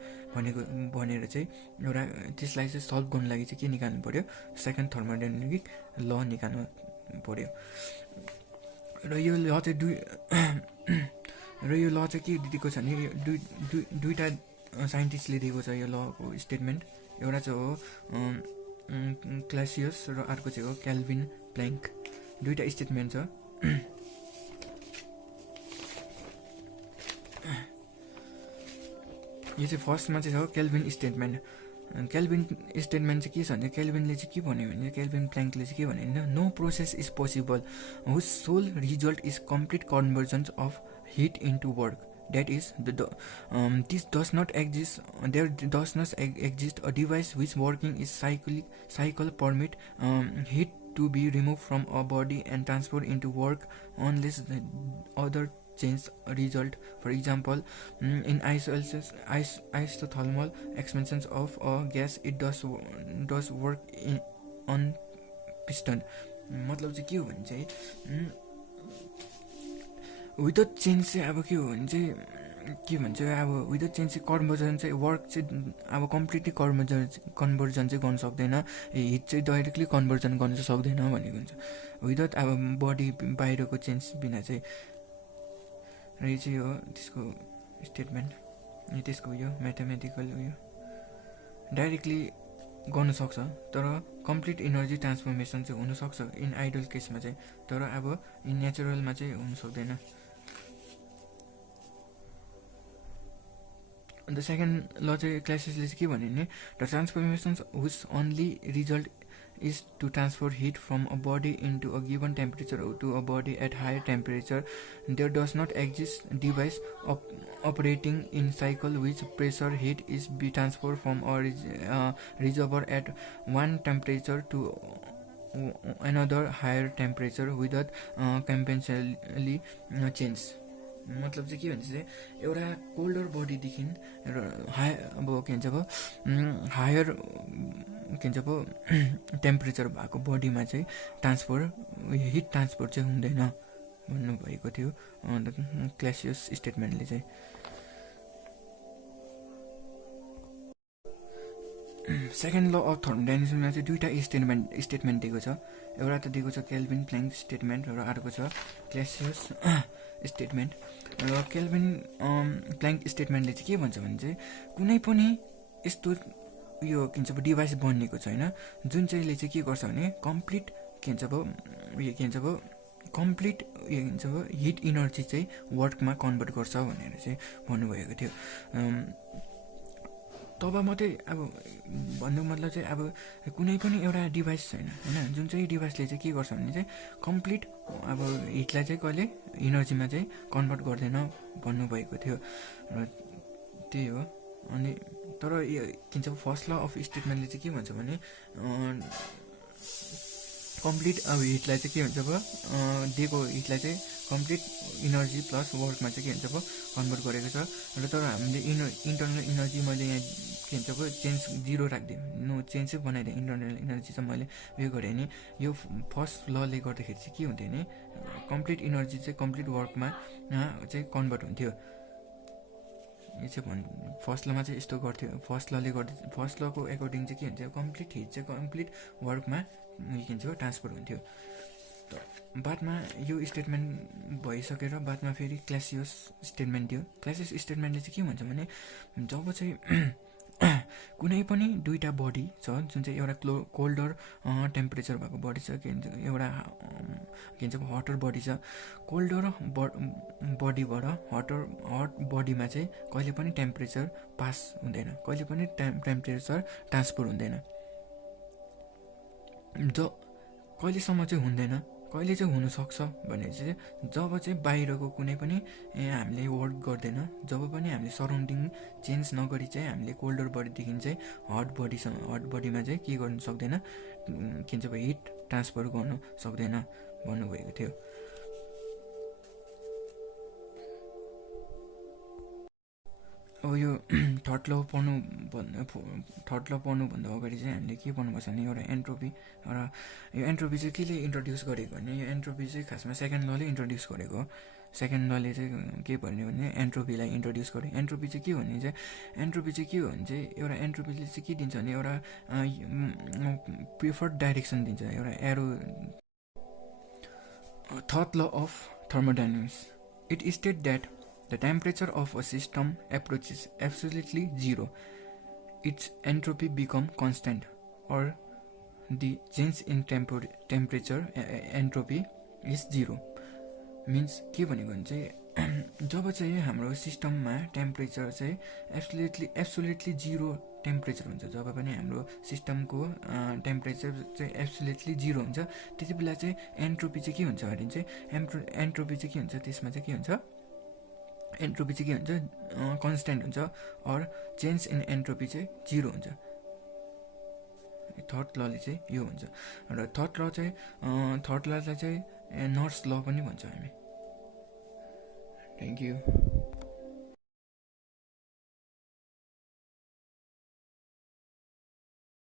भनेर चाहिँ एउटा त्यसलाई चाहिँ सल्भ गर्नु लागि चाहिँ के निकाल्नु पऱ्यो, सेकेन्ड थर्मोडाइनामिक ल निकाल्नु पऱ्यो। र यो ल चाहिँ के दिएको छ भने दुईवटा साइन्टिस्टले दिएको छ यो लको स्टेटमेन्ट। एउटा चाहिँ हो क्लासियस र अर्को चाहिँ हो क्याल्भिन प्ल्याङ्क। दुईवटा स्टेटमेन्ट छ। यो चाहिँ फर्स्टमा चाहिँ छ क्याल्भिन स्टेटमेन्ट। क्याल्भिन स्टेटमेन्ट चाहिँ के छ भने क्याल्भिनले चाहिँ के भन्यो भने क्याल्भिन प्ल्याङ्कले चाहिँ के भन्यो भने no process is possible whose sole result is complete conversion of heat into work that is this does not exist. There does not exist a device which working is cycle permit heat to be removed from a body and transferred into work unless the other change result. For example, in isothermal expansions of a gas it does work on piston. मतलब चाहिँ के हो भने चाहिँ विदाउट चेन्ज चाहिँ अब के हो भने चाहिँ के भन्छ अब विदाउट चेन्ज चाहिँ कन्भर्जन चाहिँ वर्क चाहिँ अब कम्प्लिटली कन्भर्जन चाहिँ गर्न सक्दैन, हिट चाहिँ डाइरेक्टली कन्भर्जन गर्न चाहिँ सक्दैन भनेको हुन्छ विदाउट अब बडी बाहिरको चेन्ज बिना चाहिँ। र यो चाहिँ हो त्यसको स्टेटमेन्ट। त्यसको यो म्याथमेटिकल उयो डाइरेक्टली गर्न सक्छ तर कम्प्लिट इनर्जी ट्रान्सफर्मेसन चाहिँ हुनसक्छ इन आइडल केसमा चाहिँ, तर अब इन नेचुरलमा चाहिँ हुन सक्दैन। अन्त सेकेन्ड ल चाहिँ क्लासिसले चाहिँ के भन्यो भने the transformations whose only result is to transfer heat from a body into a given temperature to a body at higher temperature. There does not exist device operating in cycle which pressure heat is be transferred from a reservoir at one temperature to another higher temperature without compensatory change. मतलब चाहिँ के भन्छ चाहिँ एउटा कोल्डर बडीदेखि र अब के भन्छ अब हायर के भन्छ अब टेम्परेचर भएको बडीमा चाहिँ ट्रान्सफर हिट ट्रान्सफर चाहिँ हुँदैन भन्नुभएको थियो क्लासियस स्टेटमेन्टले चाहिँ। सेकेन्ड ल अफ थर्मोडायनामिक्समा चाहिँ दुईवटा स्टेटमेन्ट दिएको छ। एउटा त दिएको छ क्याल्भिन प्ल्याङ्क स्टेटमेन्ट र अर्को छ क्लासियस स्टेटमेन्ट। र क्याल्भिन प्ल्याङ्क स्टेटमेन्टले चाहिँ के भन्छ भने चाहिँ कुनै पनि यस्तो यो के भन्छ अब डिभाइस बनिएको छैन जुन चाहिँले चाहिँ के गर्छ भने कम्प्लिट के भन्छ अब उयो के भन्छ अब कम्प्लिट उयो के भन्छ अब हिट इनर्जी चाहिँ वर्कमा कन्भर्ट गर्छ भनेर चाहिँ भन्नुभएको थियो। तब मात्रै अब भन्नु मतलब चाहिँ अब कुनै पनि एउटा डिभाइस छैन होइन जुन चाहिँ डिभाइसले चाहिँ के गर्छ भने चाहिँ कम्प्लिट अब हिटलाई चाहिँ कहिले इनर्जीमा चाहिँ कन्भर्ट गर्दैन भन्नुभएको थियो र त्यही हो। अनि तर यो के भन्छ फर्स्ट ल अफ स्टेटमेन्टले चाहिँ के भन्छ भने कम्प्लिट अब हिटलाई चाहिँ के भन्छ अब दिएको हिटलाई चाहिँ कम्प्लिट इनर्जी प्लस वर्कमा चाहिँ के भन्छ अब कन्भर्ट गरेको छ र तर हामीले इन्टरनल इनर्जी मैले यहाँ के भन्छ अब चेन्ज जिरो राखिदिएँ, नो चेन्ज चाहिँ बनाइदिएँ। इन्टरनल इनर्जी चाहिँ मैले उयो गरेँ नि यो फर्स्ट लले गर्दाखेरि चाहिँ के हुन्थ्यो भने कम्प्लिट इनर्जी चाहिँ कम्प्लिट वर्कमा चाहिँ कन्भर्ट हुन्थ्यो। यो चाहिँ फर्स्ट लमा चाहिँ यस्तो गर्थ्यो, फर्स्ट लले गर्दा फर्स्ट लको एकोर्डिङ चाहिँ के हुन्छ कम्प्लिट हिट चाहिँ कम्प्लिट वर्कमा के भन्छ ट्रान्सफर हुन्थ्यो। बादमा यो स्टेटमेन्ट भइसकेर बादमा फेरि क्लासियस स्टेटमेन्ट दियो। क्लासियस स्टेटमेन्टले चाहिँ के भन्छ भने जब चाहिँ कुनै पनि दुईवटा बडी छ जुन चाहिँ एउटा कोल्डर टेम्परेचर भएको बडी छ के भन्छ एउटा के भन्छ हटर बडी छ, कोल्डर बडीबाट हट बडीमा चाहिँ कहिले पनि टेम्परेचर पास हुँदैन, कहिले पनि टेम्परेचर ट्रान्सफर हुँदैन। कहिलेसम्म चाहिँ हुँदैन, कहिले चाहिँ हुनसक्छ भने चाहिँ जब चाहिँ बाहिरको कुनै पनि हामीले वर्क गर्दैन, जब पनि हामीले सराउन्डिङ चेन्ज नगरी चाहिँ हामीले कोल्डर बडीदेखि चाहिँ हट बडीमा चाहिँ के गर्नु सक्दैन के भन्छ हिट ट्रान्सफर गर्नु सक्दैन भन्नुभएको थियो। अब यो थर्ड ल पढ्नुभन्दा अगाडि चाहिँ हामीले के पढ्नुपर्छ भने एउटा एन्ट्रोपी र यो एन्ट्रोपी चाहिँ केले इन्ट्रोड्युस गरेको भने यो एन्ट्रोपी चाहिँ खासमा सेकेन्ड लले इन्ट्रोड्युस गरेको हो। सेकेन्ड लले चाहिँ के भन्यो भने एन्ट्रोपीलाई इन्ट्रोड्युस गर्यो। एन्ट्रोपी चाहिँ के भन्ने चाहिँ एन्ट्रोपी चाहिँ के हो भने चाहिँ एउटा एन्ट्रोपीले चाहिँ के दिन्छ भने एउटा प्रिफर्ड डाइरेक्सन दिन्छ, एउटा arrow. Third law of thermodynamics it state that the temperature of a system approaches absolutely zero, its entropy become constant, और the change in temperature entropy is zero. Means के भनेको भने चाहिँ जब चाहिँ हाम्रो सिस्टममा टेम्परेचर चाहिँ एब्सोल्युटली जीरो टेम्परेचर हुन्छ, जब पनि हाम्रो सिस्टमको टेम्परेचर चाहिँ एब्सोल्युटली जीरो हुन्छ, त्यति बेला चाहिँ एन्ट्रोपी चाहिँ के हुन्छ भने चाहिँ एन्ट्रोपी चाहिँ के हुन्छ, त्यसमा चाहिँ के हुन्छ, एन्ट्रोपी चाहिँ के हुन्छ, कन्स्टेन्ट हुन्छ, और चेन्ज इन एन्ट्रोपी चाहिँ जीरो हुन्छ। थर्ड लले चाहिँ यो हुन्छ, र थर्ड ललाई चाहिँ नर्स ल पनि भन्छ हामी। Thank you.